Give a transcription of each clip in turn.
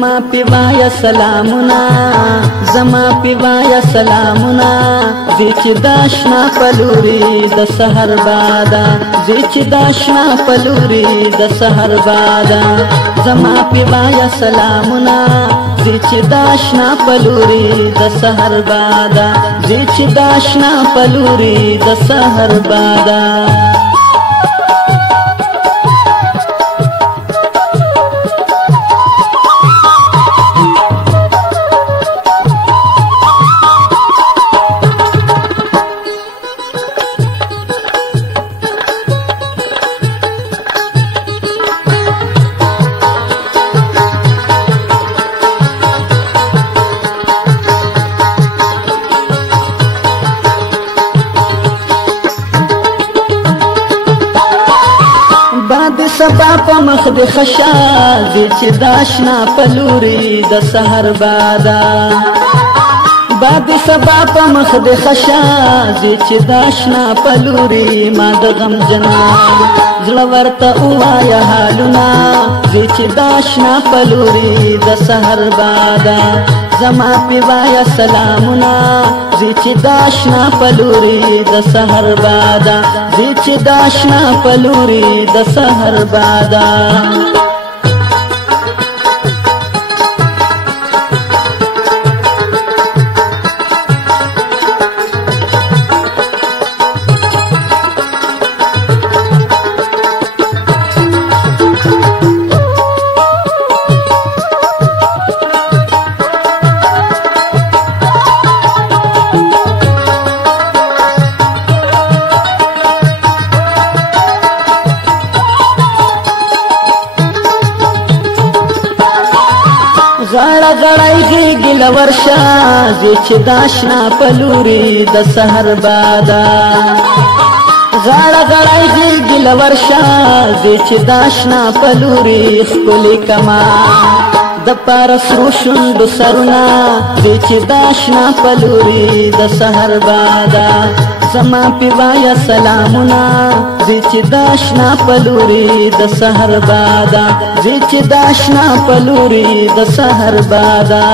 زما پیوایا سلامنا زما پیوایا سلامنا زیچ داشنا پلوری د سحر بادا زیچ داشنا پلوری د سحر بادا زما پیوایا سلامنا زیچ داشنا پلوری د سحر بادا زیچ داشنا پلوری د سحر بادا سبا په مخ د خشا زیچ داشنا پلوری د سحر بادا باد سبا په مخ د خشا زیچ داشنا پلوری ما د غم جنا زړه ورته وایا حالنا زیچ داشنا پلوری د سحر بادا زما پیوایا سلامنا زیچ داشنا پلوری د سحر بادا زیچ داشنا پلوری د سحر بادا غړا غړای غیږی لورشا زیچ داشنا پلوری د سحر بادا غړا غړای غیږی لورشا زیچ داشنا پلوری خپل کما د پارس روشند سرنا زیچ داشنا پلوری د سحر بادا زما پیوایا سلامنا زیچ داشنا پلوری د سحر بادا زیچ داشنا پلوری د سحر بادا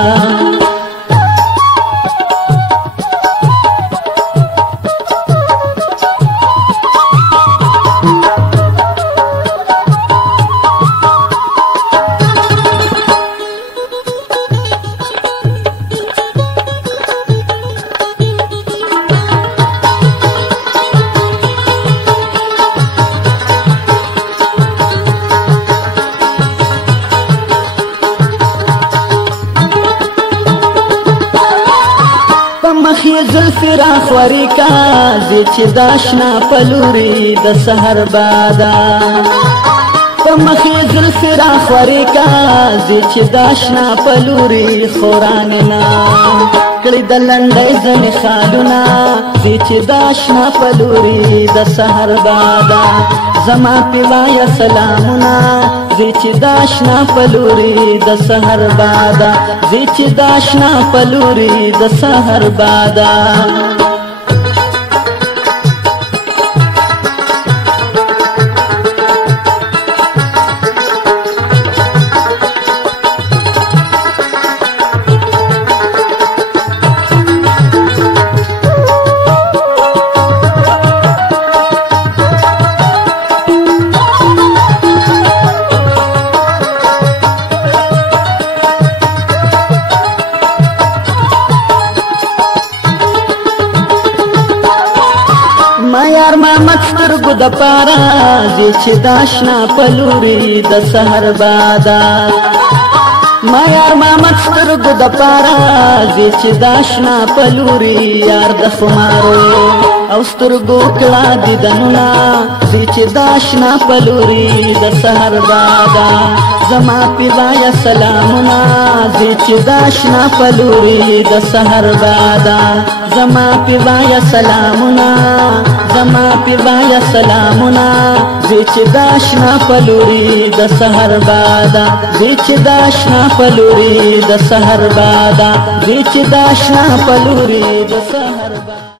مخی زلفی را خوری کا زیچ داشنا پلوری د سحر بادا مخی زلفی را خوری کا زیچ داشنا پلوری خوراننا کړي د لنډۍ ځنې خالونه زیچ داشنا پلوری د سحر بادا زما پیوایا سلامنا زیچ داشنا پلوری د سحر بادا زیچ داشنا پلوری د سحر بادا یار محمد سترګو د پارا زیچ داشنا پلوری د سحر بادا ما یار محمد سترګو د پارا زیچ داشنا پلوری یار د خمارو او سترګو کړه دیدنونه زیچ داشنا پلوری د سحر بادا زما پیوایا سلامنا زیچ داشنا پلوری د سحر بادا زما پیوایا سلامنا زما پیوایا سلامنا زیچ داشنا پلوری د سحر بادا زیچ داشنا پلوری د سحر بادا زیچ داشنا پلوری د سحر بادا